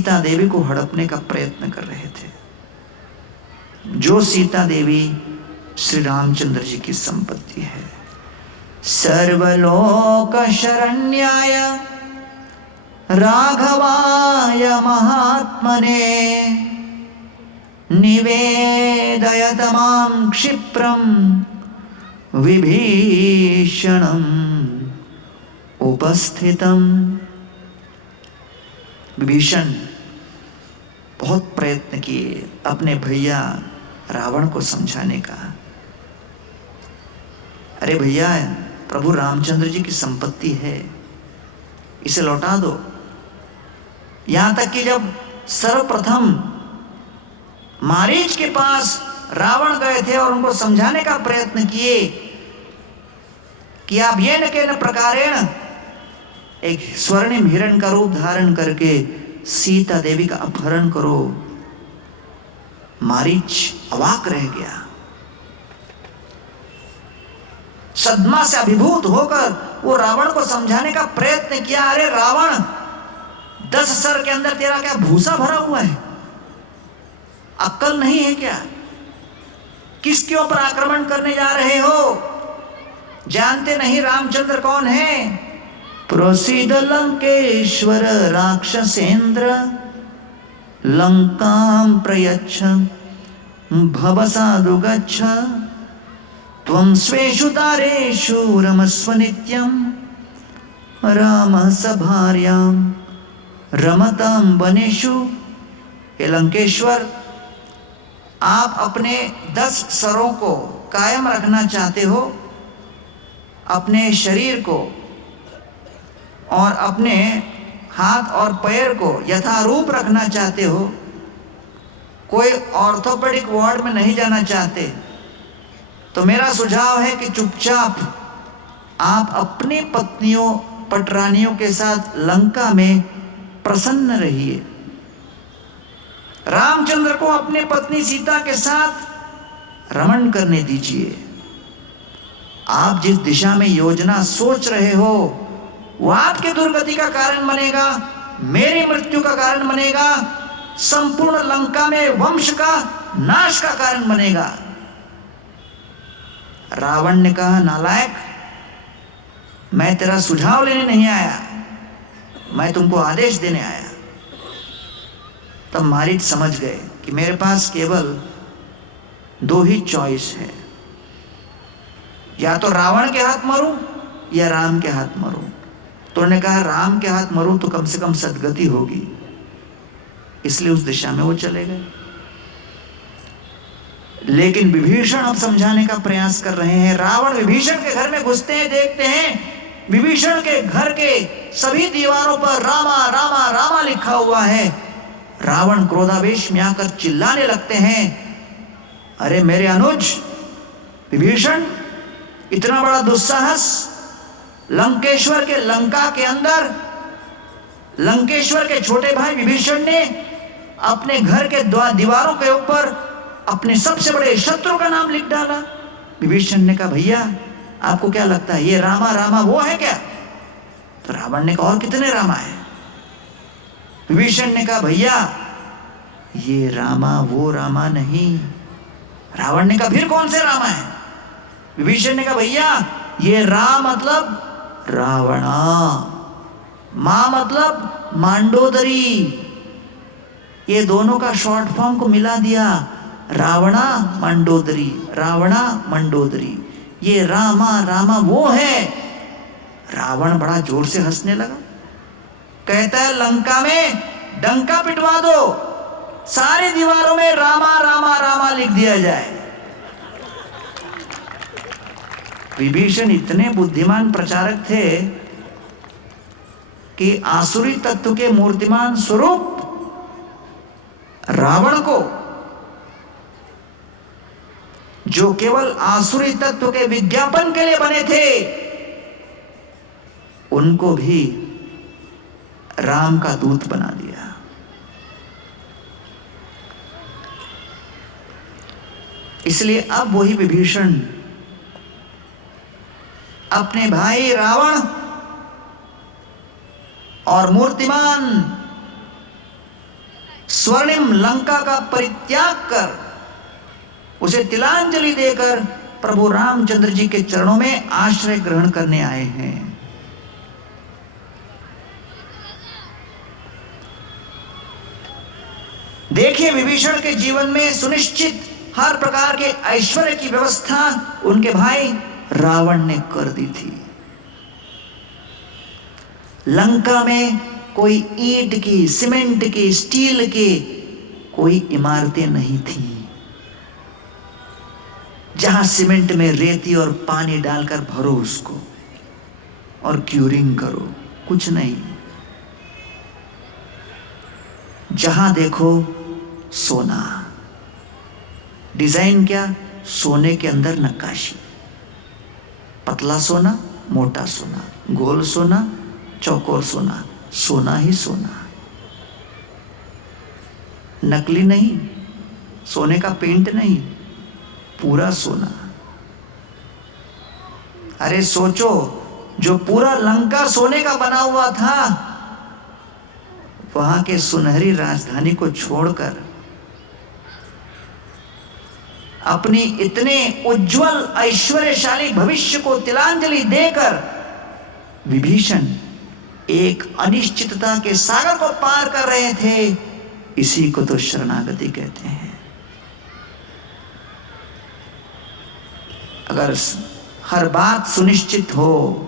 सीता देवी को हड़पने का प्रयत्न कर रहे थे। जो सीता देवी श्री रामचंद्र जी की संपत्ति है। सर्वलोक शरण्याय राघवाय महात्मने निवेदयतमां क्षिप्रं विभीषणम् उपस्थितम्। विभीषण बहुत प्रयत्न किए अपने भैया रावण को समझाने का। अरे भैया, प्रभु रामचंद्र जी की संपत्ति है, इसे लौटा दो। यहां तक कि जब सर्वप्रथम मारीच के पास रावण गए थे और उनको समझाने का प्रयत्न किए कि आप ये न के न प्रकारेण एक स्वर्णिम हिरण का रूप धारण करके सीता देवी का अपहरण करो, मारीच अवाक रह गया। सदमा से अभिभूत होकर वो रावण को समझाने का प्रयत्न किया। अरे रावण, 10 सर के अंदर तेरा क्या भूसा भरा हुआ है? अक्ल नहीं है क्या? किसके ऊपर आक्रमण करने जा रहे हो? जानते नहीं रामचंद्र कौन है? प्रोसीद लंकेश्वर राक्षसेन्द्र लंकां प्रयच्छ भवसाधु गच्छ त्वं स्वेषु दारेषु रमस्व नित्यं रामः स भार्यां रमतां वनेषु। हे लंकेश्वर, आप अपने 10 सरों को कायम रखना चाहते हो, अपने शरीर को और अपने हाथ और पैर को यथारूप रखना चाहते हो, कोई ऑर्थोपेडिक वार्ड में नहीं जाना चाहते, तो मेरा सुझाव है कि चुपचाप आप अपनी पत्नियों पटरानियों के साथ लंका में प्रसन्न रहिए। रामचंद्र को अपनी पत्नी सीता के साथ रमण करने दीजिए। आप जिस दिशा में योजना सोच रहे हो वो आपकी दुर्गति का कारण बनेगा, मेरी मृत्यु का कारण बनेगा, संपूर्ण लंका में वंश का नाश का कारण बनेगा। रावण ने कहा, नालायक, मैं तेरा सुझाव लेने नहीं आया, मैं तुमको आदेश देने आया। तब मारीच समझ गए कि मेरे पास केवल 2 ही चॉइस है, या तो रावण के हाथ मरूं या राम के हाथ मरूं। तो उन्होंने कहा, राम के हाथ मरूं तो कम से कम सद्गति होगी, इसलिए उस दिशा में वो चले गए। लेकिन विभीषण अब समझाने का प्रयास कर रहे हैं। रावण विभीषण के घर में घुसते हैं, देखते हैं विभीषण के घर के सभी दीवारों पर रामा रामा रामा लिखा हुआ है। रावण क्रोधावेश में आकर चिल्लाने लगते हैं, अरे मेरे अनुज विभीषण, इतना बड़ा दुस्साहस! लंकेश्वर के लंका के अंदर लंकेश्वर के छोटे भाई विभीषण ने अपने घर के दीवारों के ऊपर अपने सबसे बड़े शत्रु का नाम लिख डाला। विभीषण ने कहा, भैया आपको क्या लगता है ये रामा रामा वो है क्या? तो रावण ने कहा, और कितने रामा है? विभीषण ने कहा, भैया ये रामा वो रामा नहीं। रावण ने कहा, फिर कौन से रामा है? विभीषण ने कहा, भैया ये राम मतलब रावणा, मां मतलब मांडोदरी, ये दोनों का शॉर्ट फॉर्म को मिला दिया, रावणा मंडोदरी, रावणा मंडोदरी, ये रामा रामा वो है। रावण बड़ा जोर से हंसने लगा, कहता है, लंका में डंका पिटवा दो, सारी दीवारों में रामा रामा रामा लिख दिया जाए। विभीषण इतने बुद्धिमान प्रचारक थे कि आसुरी तत्व के मूर्तिमान स्वरूप रावण को, जो केवल आसुरी तत्व के विज्ञापन के लिए बने थे, उनको भी राम का दूत बना दिया। इसलिए अब वही विभीषण अपने भाई रावण और मूर्तिमान स्वर्णिम लंका का परित्याग कर उसे तिलांजलि देकर प्रभु रामचंद्र जी के चरणों में आश्रय ग्रहण करने आए हैं। देखिए, विभीषण के जीवन में सुनिश्चित हर प्रकार के ऐश्वर्य की व्यवस्था उनके भाई रावण ने कर दी थी। लंका में कोई ईंट की, सीमेंट की, स्टील की कोई इमारतें नहीं थी। जहां सीमेंट में रेती और पानी डालकर भरो उसको और क्यूरिंग करो, कुछ नहीं। जहां देखो सोना, डिजाइन क्या, सोने के अंदर नक्काशी, पतला सोना, मोटा सोना, गोल सोना, चौकोर सोना, सोना ही सोना, नकली नहीं, सोने का पेंट नहीं, पूरा सोना। अरे सोचो, जो पूरा लंका सोने का बना हुआ था, वहां के सुनहरी राजधानी को छोड़कर अपनी इतने उज्जवल ऐश्वर्यशाली भविष्य को तिलांजलि देकर विभीषण एक अनिश्चितता के सागर को पार कर रहे थे। इसी को तो शरणागति कहते हैं। अगर हर बात सुनिश्चित हो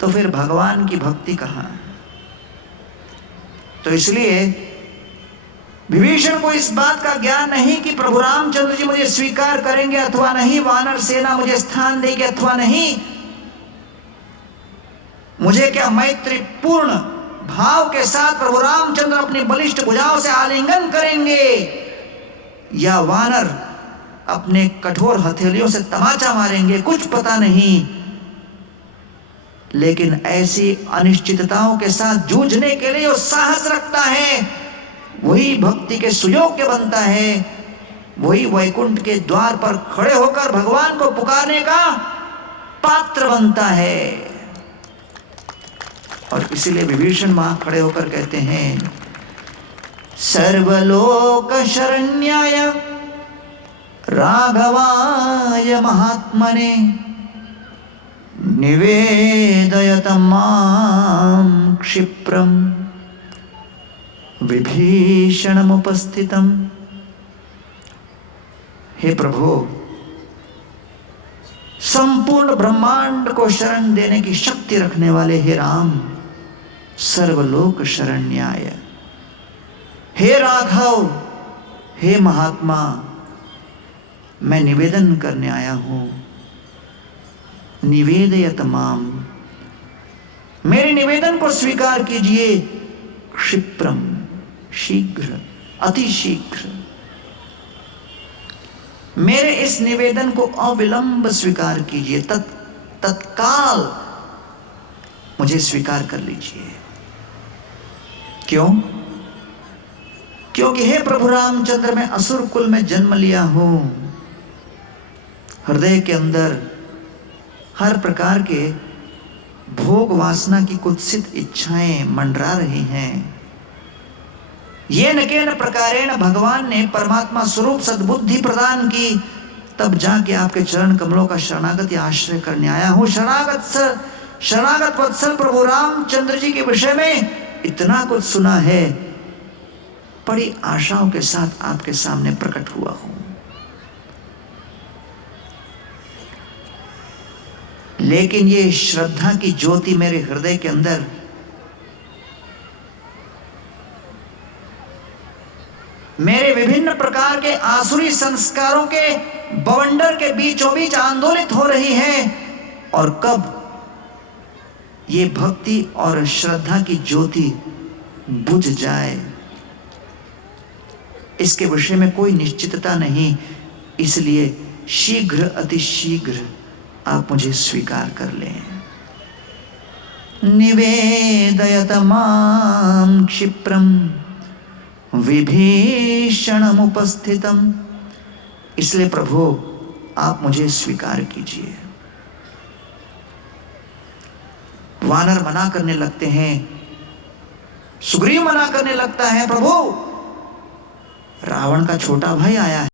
तो फिर भगवान की भक्ति कहां? तो इसलिए विभीषण को इस बात का ज्ञान नहीं कि प्रभु रामचंद्र जी मुझे स्वीकार करेंगे अथवा नहीं, वानर सेना मुझे स्थान देगी अथवा नहीं, मुझे क्या मैत्री पूर्ण भाव के साथ प्रभु रामचंद्र अपनी बलिष्ठ भुजाओं से आलिंगन करेंगे या वानर अपने कठोर हथेलियों से तमाचा मारेंगे, कुछ पता नहीं। लेकिन ऐसी अनिश्चितताओं के साथ जूझने के लिए जो साहस रखता है, वही भक्ति के सुयोग्य बनता है, वही वैकुंठ के द्वार पर खड़े होकर भगवान को पुकारने का पात्र बनता है। और इसीलिए विभीषण वहां खड़े होकर कहते हैं, सर्वलोक शरण्याय राघवाय महात्मने निवेदयत मां क्षिप्रम विभीषणमुपस्थितम्। हे प्रभु, संपूर्ण ब्रह्मांड को शरण देने की शक्ति रखने वाले हे राम, सर्वलोक शरण्याय, हे राघव, हे महात्मा, मैं निवेदन करने आया हूं। निवेदयत माम, मेरे निवेदन को स्वीकार कीजिए। क्षिप्रम, शीघ्र, अति शीघ्र, मेरे इस निवेदन को अविलंब स्वीकार कीजिए, तत्काल मुझे स्वीकार कर लीजिए। क्यों? क्योंकि हे प्रभु रामचंद्र, मैं असुर कुल में जन्म लिया हूं। हृदय के अंदर हर प्रकार के भोग वासना की कुत्सित इच्छाएं मंडरा रही हैं। ये न केन प्रकारेण भगवान ने परमात्मा स्वरूप सद्बुद्धि प्रदान की, तब जाके आपके चरण कमलों का शरणागति आश्रय करने आया हूं। शरणागत वत्सल प्रभु रामचंद्र जी के विषय में इतना कुछ सुना है, बड़ी आशाओं के साथ आपके सामने प्रकट हुआ हूं। लेकिन ये श्रद्धा की ज्योति मेरे हृदय के अंदर मेरे विभिन्न प्रकार के आसुरी संस्कारों के बवंडर के बीचों बीच आंदोलित हो रही है। और कब ये भक्ति और श्रद्धा की ज्योति बुझ जाए, इसके विषय में कोई निश्चितता नहीं। इसलिए शीघ्र, अति शीघ्र आप मुझे स्वीकार कर लें। निवेदयत मां क्षिप्रम विभीषणमुपस्थितम्। इसलिए प्रभु, आप मुझे स्वीकार कीजिए। वानर मना करने लगते हैं, सुग्रीव मना करने लगता है, प्रभु रावण का छोटा भाई आया है।